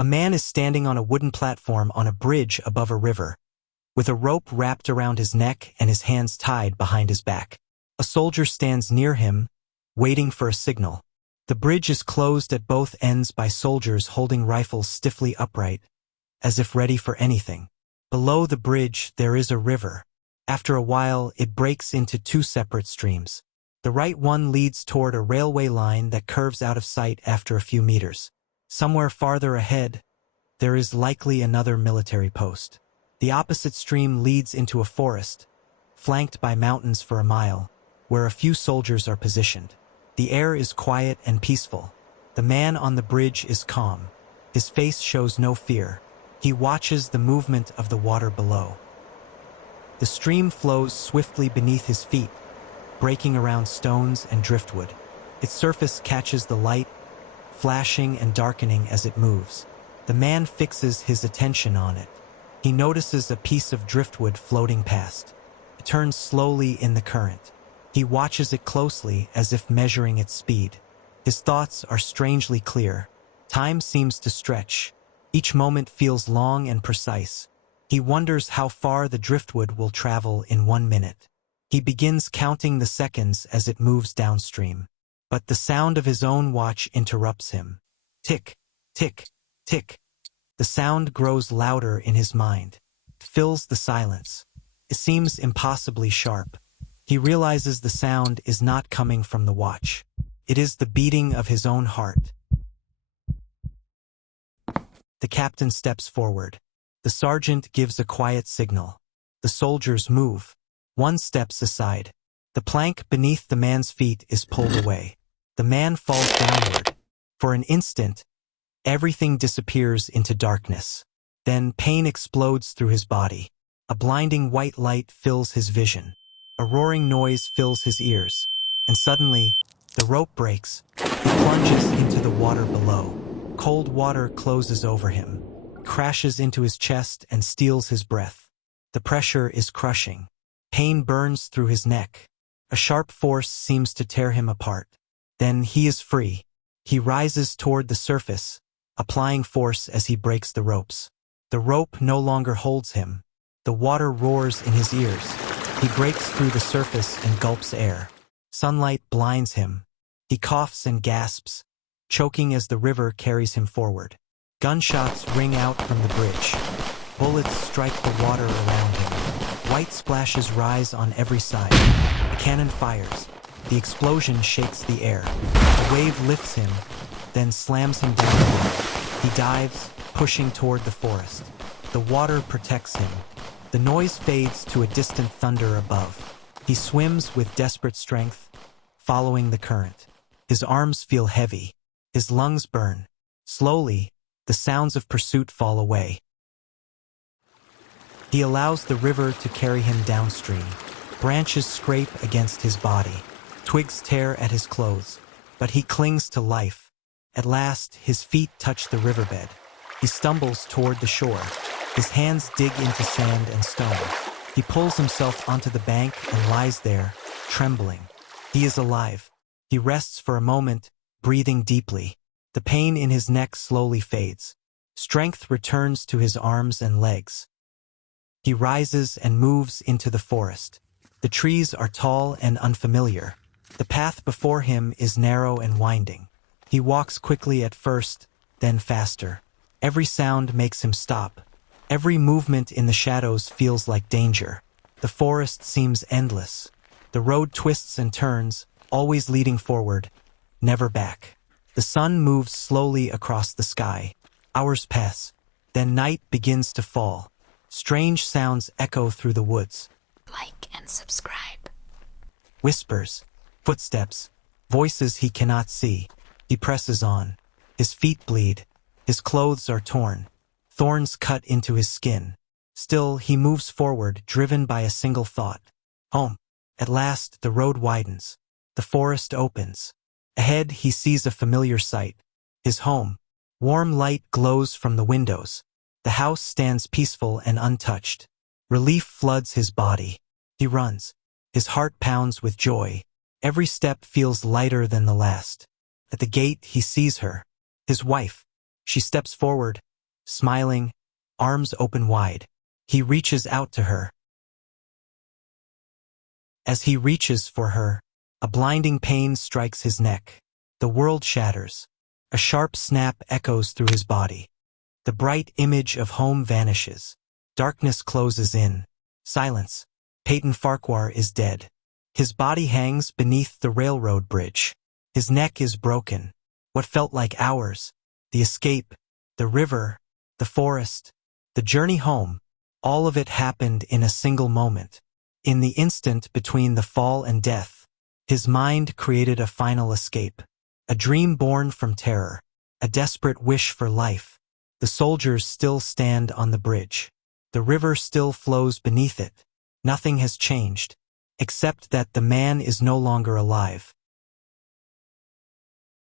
A man is standing on a wooden platform on a bridge above a river, with a rope wrapped around his neck and his hands tied behind his back. A soldier stands near him, waiting for a signal. The bridge is closed at both ends by soldiers holding rifles stiffly upright, as if ready for anything. Below the bridge there is a river. After a while it breaks into two separate streams. The right one leads toward a railway line that curves out of sight after a few meters. Somewhere farther ahead, there is likely another military post. The opposite stream leads into a forest, flanked by mountains for a mile, where a few soldiers are positioned. The air is quiet and peaceful. The man on the bridge is calm. His face shows no fear. He watches the movement of the water below. The stream flows swiftly beneath his feet, breaking around stones and driftwood. Its surface catches the light, flashing and darkening as it moves. The man fixes his attention on it. He notices a piece of driftwood floating past. It turns slowly in the current. He watches it closely as if measuring its speed. His thoughts are strangely clear. Time seems to stretch. Each moment feels long and precise. He wonders how far the driftwood will travel in 1 minute. He begins counting the seconds as it moves downstream. But the sound of his own watch interrupts him. Tick, tick, tick. The sound grows louder in his mind. It fills the silence. It seems impossibly sharp. He realizes the sound is not coming from the watch. It is the beating of his own heart. The captain steps forward. The sergeant gives a quiet signal. The soldiers move. One steps aside. The plank beneath the man's feet is pulled away. The man falls downward. For an instant, everything disappears into darkness. Then pain explodes through his body. A blinding white light fills his vision. A roaring noise fills his ears. And suddenly, the rope breaks. He plunges into the water below. Cold water closes over him, crashes into his chest and steals his breath. The pressure is crushing. Pain burns through his neck. A sharp force seems to tear him apart. Then he is free. He rises toward the surface, applying force as he breaks the ropes. The rope no longer holds him. The water roars in his ears. He breaks through the surface and gulps air. Sunlight blinds him. He coughs and gasps, choking as the river carries him forward. Gunshots ring out from the bridge. Bullets strike the water around him. White splashes rise on every side. The cannon fires. The explosion shakes the air. A wave lifts him, then slams him down the water. He dives, pushing toward the forest. The water protects him. The noise fades to a distant thunder above. He swims with desperate strength, following the current. His arms feel heavy. His lungs burn. Slowly, the sounds of pursuit fall away. He allows the river to carry him downstream. Branches scrape against his body. Twigs tear at his clothes. But he clings to life. At last, his feet touch the riverbed. He stumbles toward the shore. His hands dig into sand and stone. He pulls himself onto the bank and lies there, trembling. He is alive. He rests for a moment, breathing deeply. The pain in his neck slowly fades. Strength returns to his arms and legs. He rises and moves into the forest. The trees are tall and unfamiliar. The path before him is narrow and winding. He walks quickly at first, then faster. Every sound makes him stop. Every movement in the shadows feels like danger. The forest seems endless. The road twists and turns, always leading forward, never back. The sun moves slowly across the sky. Hours pass. Then night begins to fall. Strange sounds echo through the woods. Like and subscribe. Whispers, footsteps, voices he cannot see. He presses on. His feet bleed. His clothes are torn. Thorns cut into his skin. Still, he moves forward, driven by a single thought. Home. At last, the road widens. The forest opens. Ahead, he sees a familiar sight. His home. Warm light glows from the windows. The house stands peaceful and untouched. Relief floods his body. He runs. His heart pounds with joy. Every step feels lighter than the last. At the gate, he sees her. His wife. She steps forward, smiling, arms open wide. He reaches out to her. As he reaches for her, a blinding pain strikes his neck. The world shatters. A sharp snap echoes through his body. The bright image of home vanishes. Darkness closes in. Silence. Peyton Farquhar is dead. His body hangs beneath the railroad bridge. His neck is broken. What felt like hours, the escape, the river, the forest, the journey home, all of it happened in a single moment. In the instant between the fall and death, his mind created a final escape. A dream born from terror. A desperate wish for life. The soldiers still stand on the bridge. The river still flows beneath it. Nothing has changed, except that the man is no longer alive.